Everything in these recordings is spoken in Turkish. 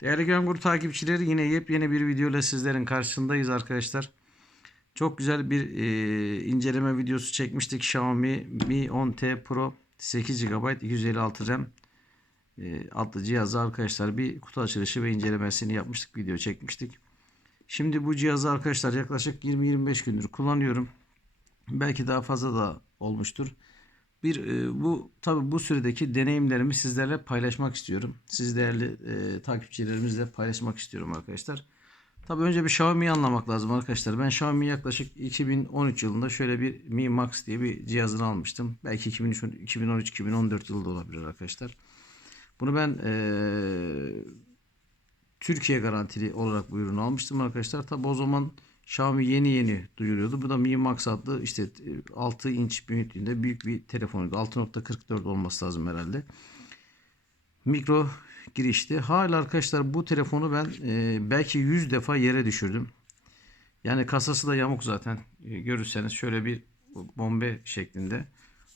Değerli Göngür takipçileri yine yepyeni bir video ile sizlerin karşısındayız arkadaşlar. Çok güzel bir e, inceleme videosu çekmiştik. Xiaomi Mi 10T Pro 8 GB 256 RAM e, adlı cihazı arkadaşlar bir kutu açılışı ve incelemesini yapmıştık. Video çekmiştik. Şimdi bu cihazı arkadaşlar yaklaşık 20-25 gündür kullanıyorum. Belki daha fazla da olmuştur. Bir e, bu tabi bu süredeki deneyimlerimi sizlerle paylaşmak istiyorum. Siz değerli e, takipçilerimizle paylaşmak istiyorum arkadaşlar. Tabi önce bir Xiaomi'yi anlamak lazım arkadaşlar. Ben Xiaomi yaklaşık 2013 yılında şöyle bir Mi Max diye bir cihazını almıştım. Belki 2013-2014 yılında olabilir arkadaşlar. Bunu ben e, Türkiye garantili olarak bu ürünü almıştım arkadaşlar. Tabi o zaman Xiaomi yeni yeni duyuruyordu. Bu da Mi Max adlı işte 6 inç büyüklüğünde büyük bir telefonuydu. 6.44 olması lazım herhalde. Mikro girişti. Hala arkadaşlar bu telefonu ben e, belki 100 defa yere düşürdüm. Yani kasası da yamuk zaten. E, görürseniz şöyle bir bombe şeklinde.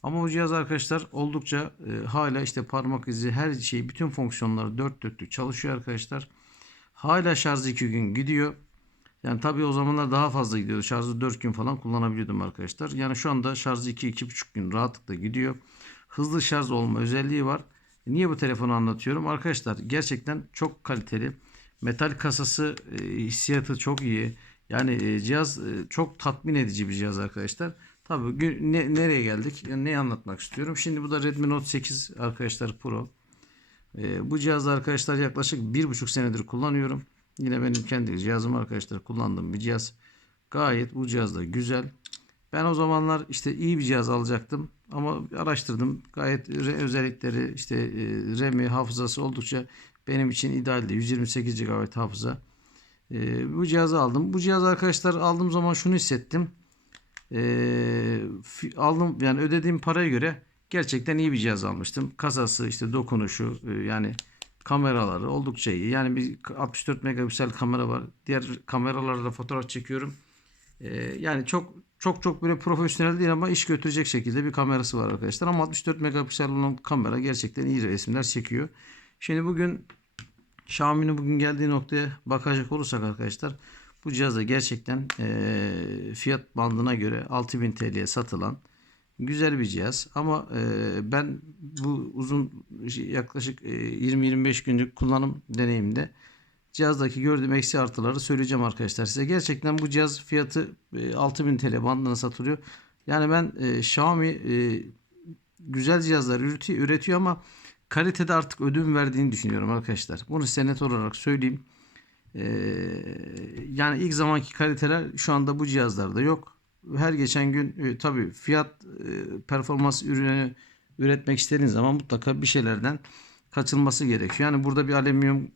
Ama bu cihaz arkadaşlar oldukça e, hala işte parmak izi her şey bütün fonksiyonları dört dörtlük çalışıyor arkadaşlar. Hala şarjı 2 gün gidiyor. Yani tabii o zamanlar daha fazla gidiyordu. Şarjı 4 gün falan kullanabiliyordum arkadaşlar. Yani şu anda şarjı 2-2,5 gün rahatlıkla gidiyor. Hızlı şarj olma özelliği var. Niye bu telefonu anlatıyorum? Arkadaşlar gerçekten çok kaliteli. Metal kasası e, hissiyatı çok iyi. Yani e, cihaz e, çok tatmin edici bir cihaz arkadaşlar. Tabii ne, nereye geldik? Yani ne anlatmak istiyorum? Şimdi bu da Redmi Note 8 arkadaşlar Pro. E, bu cihazı arkadaşlar yaklaşık 1,5 senedir kullanıyorum. Yine benim kendi cihazım arkadaşlar kullandığım bir cihaz. Gayet bu cihaz da güzel. Ben o zamanlar işte iyi bir cihaz alacaktım ama araştırdım. Gayet özellikleri işte e, RAM'i hafızası oldukça benim için idealdi. 128 GB hafıza. E, bu cihazı aldım. Bu cihaz arkadaşlar aldığım zaman şunu hissettim. E, aldım yani ödediğim paraya göre gerçekten iyi bir cihaz almıştım. Kasası işte dokunuşu yani kameraları oldukça iyi. Yani bir 64 megapiksel kamera var. Diğer kameralarla fotoğraf çekiyorum. Ee, yani çok çok çok böyle profesyonel değil ama iş götürecek şekilde bir kamerası var arkadaşlar. Ama 64 megapiksel olan kamera gerçekten iyi resimler çekiyor. Şimdi bugün Xiaomi'nin bugün geldiği noktaya bakacak olursak arkadaşlar bu cihazda gerçekten e, fiyat bandına göre 6000 TL'ye satılan Güzel bir cihaz ama e, ben bu uzun yaklaşık e, 20-25 günlük kullanım deneyiminde cihazdaki gördüğüm eksi artıları söyleyeceğim arkadaşlar size. Gerçekten bu cihaz fiyatı e, 6000 TL bandına satılıyor. Yani ben e, Xiaomi e, güzel cihazlar üretiyor, üretiyor ama kalitede artık ödün verdiğini düşünüyorum arkadaşlar. Bunu size net olarak söyleyeyim. E, yani ilk zamanki kaliteler şu anda bu cihazlarda yok her geçen gün e, tabii fiyat e, performans ürünü üretmek istediğiniz zaman mutlaka bir şeylerden kaçılması gerekiyor. Yani burada bir alüminyum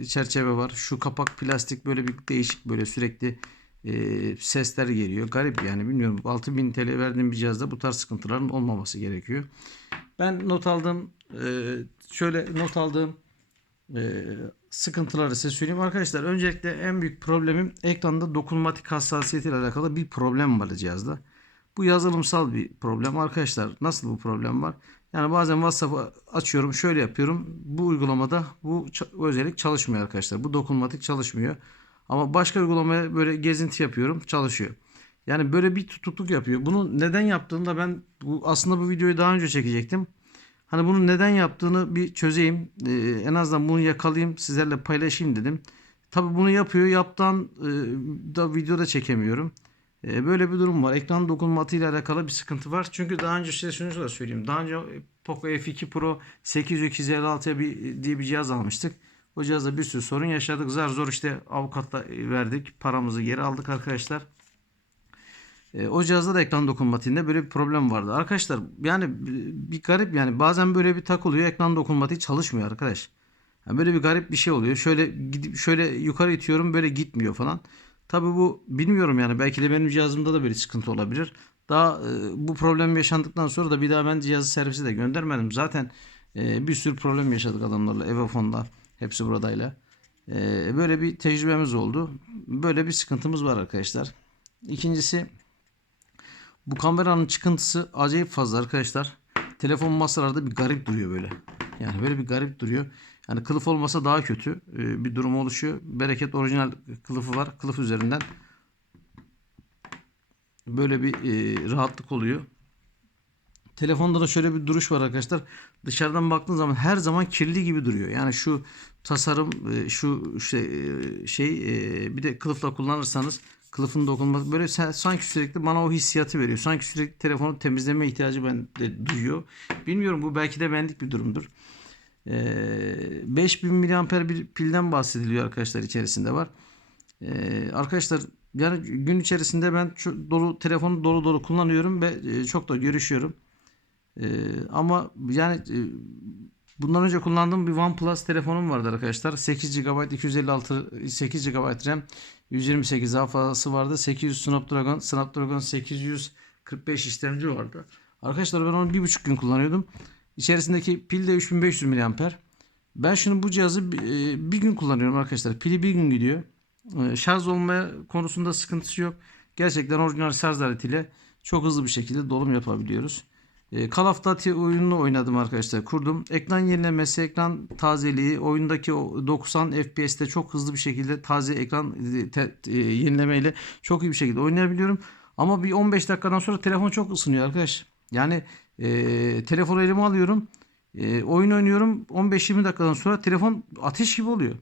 e, çerçeve var. Şu kapak plastik böyle bir değişik böyle sürekli e, sesler geliyor. Garip yani bilmiyorum. 6000 TL verdiğim bir cihazda bu tarz sıkıntıların olmaması gerekiyor. Ben not aldım. E, şöyle not aldığım e, sıkıntıları size söyleyeyim. Arkadaşlar öncelikle en büyük problemim ekranda dokunmatik hassasiyeti ile alakalı bir problem var cihazda. Bu yazılımsal bir problem. Arkadaşlar nasıl bu problem var? Yani bazen WhatsApp'ı açıyorum şöyle yapıyorum. Bu uygulamada bu özellik çalışmıyor arkadaşlar. Bu dokunmatik çalışmıyor. Ama başka uygulamaya böyle gezinti yapıyorum çalışıyor. Yani böyle bir tutukluk yapıyor. Bunu neden yaptığını da ben bu, aslında bu videoyu daha önce çekecektim. Hani bunu neden yaptığını bir çözeyim. Ee, en azından bunu yakalayayım sizlerle paylaşayım dedim. Tabi bunu yapıyor. Yaptan e, da videoda çekemiyorum. E, böyle bir durum var. Ekran dokunmatı ile alakalı bir sıkıntı var. Çünkü daha önce size şunu da söyleyeyim. Daha önce Poco F2 Pro 800-256'ya bir, diye bir cihaz almıştık. O cihazda bir sürü sorun yaşadık. Zar zor işte avukatla verdik. Paramızı geri aldık arkadaşlar. E, o cihazda da ekran dokunmatiğinde böyle bir problem vardı. Arkadaşlar yani bir garip yani bazen böyle bir tak oluyor ekran dokunmatiği çalışmıyor arkadaş. Yani böyle bir garip bir şey oluyor. Şöyle gidip şöyle yukarı itiyorum böyle gitmiyor falan. Tabi bu bilmiyorum yani belki de benim cihazımda da böyle sıkıntı olabilir. Daha e, bu problem yaşandıktan sonra da bir daha ben cihazı servise de göndermedim. Zaten e, bir sürü problem yaşadık adamlarla Evofon'da hepsi buradayla. E, böyle bir tecrübemiz oldu. Böyle bir sıkıntımız var arkadaşlar. İkincisi bu kameranın çıkıntısı acayip fazla arkadaşlar. Telefon masalarda bir garip duruyor böyle. Yani böyle bir garip duruyor. Yani kılıf olmasa daha kötü e, bir durum oluşuyor. Bereket orijinal kılıfı var. Kılıf üzerinden böyle bir e, rahatlık oluyor. Telefonda da şöyle bir duruş var arkadaşlar. Dışarıdan baktığın zaman her zaman kirli gibi duruyor. Yani şu tasarım e, şu şey şey bir de kılıfla kullanırsanız kılıfın dokunması böyle sen- sanki sürekli bana o hissiyatı veriyor. Sanki sürekli telefonu temizleme ihtiyacı bende duyuyor. Bilmiyorum bu belki de benlik bir durumdur. Ee, 5000 mAh bir pilden bahsediliyor arkadaşlar içerisinde var. Ee, arkadaşlar yani gün içerisinde ben şu dolu telefonu dolu dolu kullanıyorum ve e, çok da görüşüyorum. Ee, ama yani e, bundan önce kullandığım bir OnePlus telefonum vardı arkadaşlar. 8 GB 256 8 GB RAM 128 hafızası vardı. 800 Snapdragon Snapdragon 845 işlemci vardı. Arkadaşlar ben onu bir buçuk gün kullanıyordum. İçerisindeki pil de 3500 mAh. Ben şunu bu cihazı e, bir gün kullanıyorum arkadaşlar. Pili bir gün gidiyor. E, Şarj olmaya konusunda sıkıntısı yok. Gerçekten orijinal şarj aletiyle çok hızlı bir şekilde dolum yapabiliyoruz. E, Call of Duty oyununu oynadım arkadaşlar. Kurdum. Ekran yenilemesi, ekran tazeliği, oyundaki o 90 FPS'te çok hızlı bir şekilde taze ekran e, e, yenilemeyle çok iyi bir şekilde oynayabiliyorum. Ama bir 15 dakikadan sonra telefon çok ısınıyor arkadaş. Yani e, telefonu elime alıyorum. E, oyun oynuyorum. 15-20 dakikadan sonra telefon ateş gibi oluyor.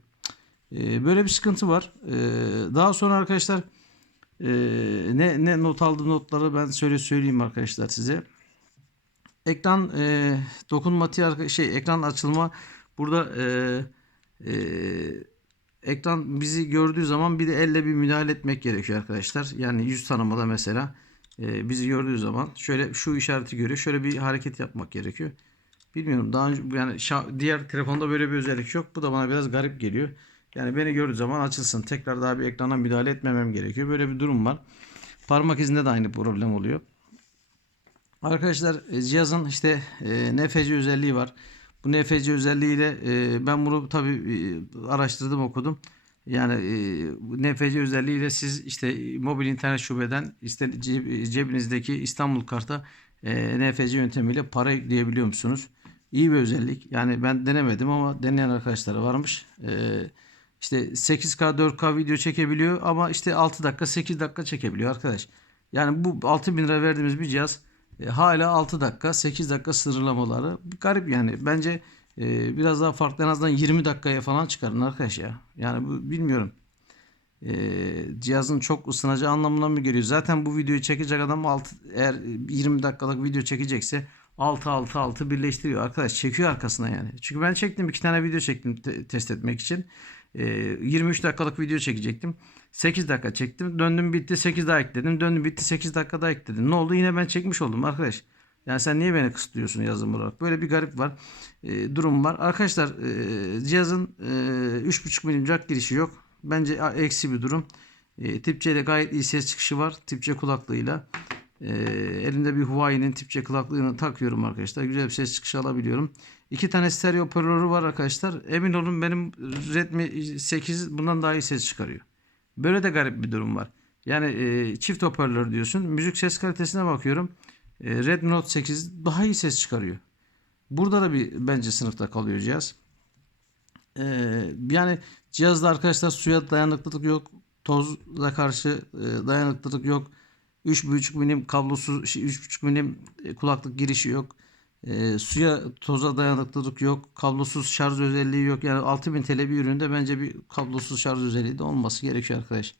E, böyle bir sıkıntı var. E, daha sonra arkadaşlar e, ne ne not aldım notları ben söyle söyleyeyim arkadaşlar size. Ekran e, dokunmatiği şey ekran açılma burada e, e, ekran bizi gördüğü zaman bir de elle bir müdahale etmek gerekiyor arkadaşlar. Yani yüz tanımada mesela e, bizi gördüğü zaman şöyle şu işareti görüyor. Şöyle bir hareket yapmak gerekiyor. Bilmiyorum daha önce yani diğer telefonda böyle bir özellik yok. Bu da bana biraz garip geliyor. Yani beni gördüğü zaman açılsın. Tekrar daha bir ekrana müdahale etmemem gerekiyor. Böyle bir durum var. Parmak izinde de aynı problem oluyor. Arkadaşlar e, cihazın işte e, NFC özelliği var. Bu NFC özelliğiyle e, ben bunu tabii e, araştırdım okudum. Yani e, NFC özelliğiyle siz işte mobil internet şubeden işte ceb- cebinizdeki İstanbul karta e, NFC yöntemiyle para yükleyebiliyor musunuz? İyi bir özellik. Yani ben denemedim ama deneyen arkadaşlar varmış. E, işte 8K 4K video çekebiliyor ama işte 6 dakika 8 dakika çekebiliyor arkadaş. Yani bu 6000 lira verdiğimiz bir cihaz e, hala 6 dakika 8 dakika sınırlamaları garip yani. Bence e, biraz daha farklı en azından 20 dakikaya falan çıkarın arkadaş ya. Yani bu bilmiyorum. E, cihazın çok ısınacağı anlamına mı geliyor? Zaten bu videoyu çekecek adam 6 eğer 20 dakikalık video çekecekse 6 6 6 birleştiriyor arkadaş. Çekiyor arkasına yani. Çünkü ben çektim iki tane video çektim te- test etmek için. E, 23 dakikalık video çekecektim. 8 dakika çektim. Döndüm bitti 8 daha ekledim. Döndüm bitti 8 dakika daha ekledim. Ne oldu? Yine ben çekmiş oldum arkadaş. Yani sen niye beni kısıtlıyorsun yazım olarak? Böyle bir garip var. E, durum var. Arkadaşlar e, cihazın e, 3.5 milim jack girişi yok. Bence eksi bir durum. E, tip C ile gayet iyi ses çıkışı var. Tip C kulaklığıyla. E, elimde bir Huawei'nin tip C kulaklığını takıyorum arkadaşlar. Güzel bir ses çıkışı alabiliyorum. İki tane stereo hoparlörü var arkadaşlar. Emin olun benim Redmi 8 bundan daha iyi ses çıkarıyor. Böyle de garip bir durum var. Yani e, çift hoparlör diyorsun. Müzik ses kalitesine bakıyorum. E, Redmi Note 8 daha iyi ses çıkarıyor. Burada da bir bence sınıfta kalıyor cihaz. E, yani cihazda arkadaşlar suya dayanıklılık yok. Toza karşı e, dayanıklılık yok. 3.5 milim kablosuz, şey, 3.5 milim e, kulaklık girişi yok. E, suya toza dayanıklılık yok. Kablosuz şarj özelliği yok. Yani 6000 TL bir üründe bence bir kablosuz şarj özelliği de olması gerekiyor arkadaş.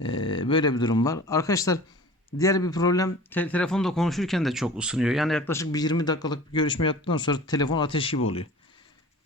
E, böyle bir durum var. Arkadaşlar diğer bir problem te- telefonda konuşurken de çok ısınıyor. Yani yaklaşık bir 20 dakikalık bir görüşme yaptıktan sonra telefon ateş gibi oluyor.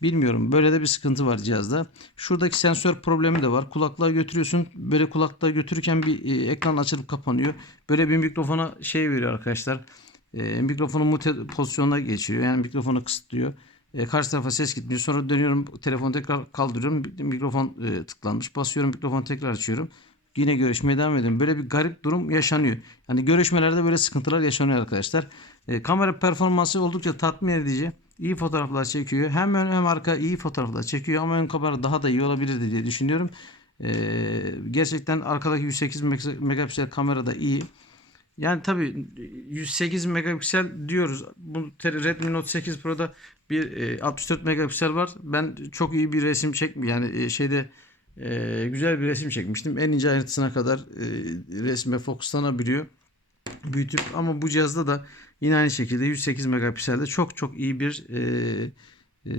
Bilmiyorum. Böyle de bir sıkıntı var cihazda. Şuradaki sensör problemi de var. Kulaklığa götürüyorsun. Böyle kulaklığa götürürken bir e, ekran açılıp kapanıyor. Böyle bir mikrofona şey veriyor arkadaşlar. E, mikrofonu mute pozisyonuna geçiriyor. Yani mikrofonu kısıtlıyor. E, karşı tarafa ses gitmiyor. Sonra dönüyorum telefonu tekrar kaldırıyorum. Mikrofon e, tıklanmış. Basıyorum mikrofonu tekrar açıyorum. Yine görüşmeye devam ediyorum. Böyle bir garip durum yaşanıyor. Yani görüşmelerde böyle sıkıntılar yaşanıyor arkadaşlar. E, kamera performansı oldukça tatmin edici. İyi fotoğraflar çekiyor. Hem ön hem arka iyi fotoğraflar çekiyor ama ön kamera daha da iyi olabilirdi diye düşünüyorum. E, gerçekten arkadaki 108 megapiksel kamera da iyi. Yani tabii 108 megapiksel diyoruz. Bu Redmi Note 8 Pro'da bir e, 64 megapiksel var. Ben çok iyi bir resim çekmi yani e, şeyde e, güzel bir resim çekmiştim. En ince ayrıntısına kadar e, resme fokuslanabiliyor. Büyütüp ama bu cihazda da yine aynı şekilde 108 megapikselde çok çok iyi bir e, e,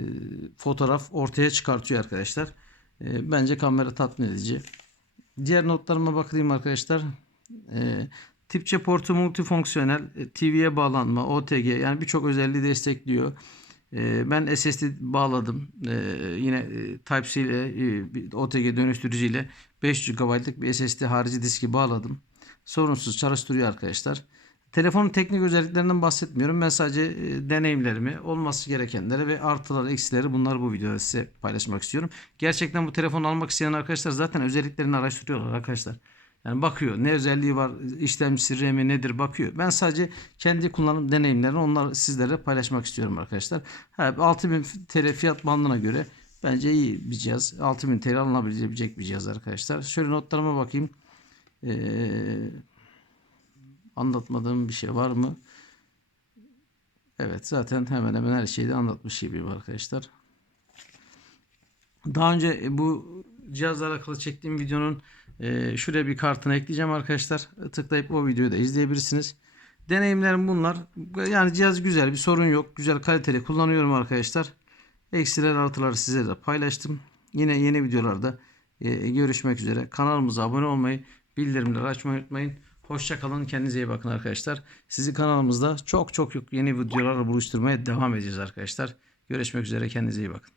fotoğraf ortaya çıkartıyor arkadaşlar. E, bence kamera tatmin edici. Diğer notlarıma bakayım arkadaşlar. E, tipçe portu multifonksiyonel, e, TV'ye bağlanma, OTG yani birçok özelliği destekliyor. E, ben SSD bağladım. E, yine Type-C ile OTG dönüştürücüyle 5 GB'lık bir SSD harici diski bağladım. Sorunsuz çalıştırıyor arkadaşlar. Telefonun teknik özelliklerinden bahsetmiyorum. Ben sadece deneyimlerimi, olması gerekenleri ve artıları, eksileri bunları bu videoda size paylaşmak istiyorum. Gerçekten bu telefonu almak isteyen arkadaşlar zaten özelliklerini araştırıyorlar arkadaşlar. Yani bakıyor ne özelliği var, işlemcisi, RAM'i nedir bakıyor. Ben sadece kendi kullanım deneyimlerini onları sizlere paylaşmak istiyorum arkadaşlar. Ha, 6000 TL fiyat bandına göre bence iyi bir cihaz. 6000 TL alınabilecek bir cihaz arkadaşlar. Şöyle notlarıma bakayım. Ee, anlatmadığım bir şey var mı? Evet zaten hemen hemen her şeyi de anlatmış gibiyim arkadaşlar. Daha önce bu cihazla alakalı çektiğim videonun e, şuraya bir kartını ekleyeceğim arkadaşlar. Tıklayıp o videoyu da izleyebilirsiniz. Deneyimlerim bunlar. Yani cihaz güzel bir sorun yok. Güzel kaliteli kullanıyorum arkadaşlar. Eksiler artıları size de paylaştım. Yine yeni videolarda e, görüşmek üzere. Kanalımıza abone olmayı, bildirimleri açmayı unutmayın. Hoşça kalın. Kendinize iyi bakın arkadaşlar. Sizi kanalımızda çok çok yeni videolarla buluşturmaya devam edeceğiz arkadaşlar. Görüşmek üzere. Kendinize iyi bakın.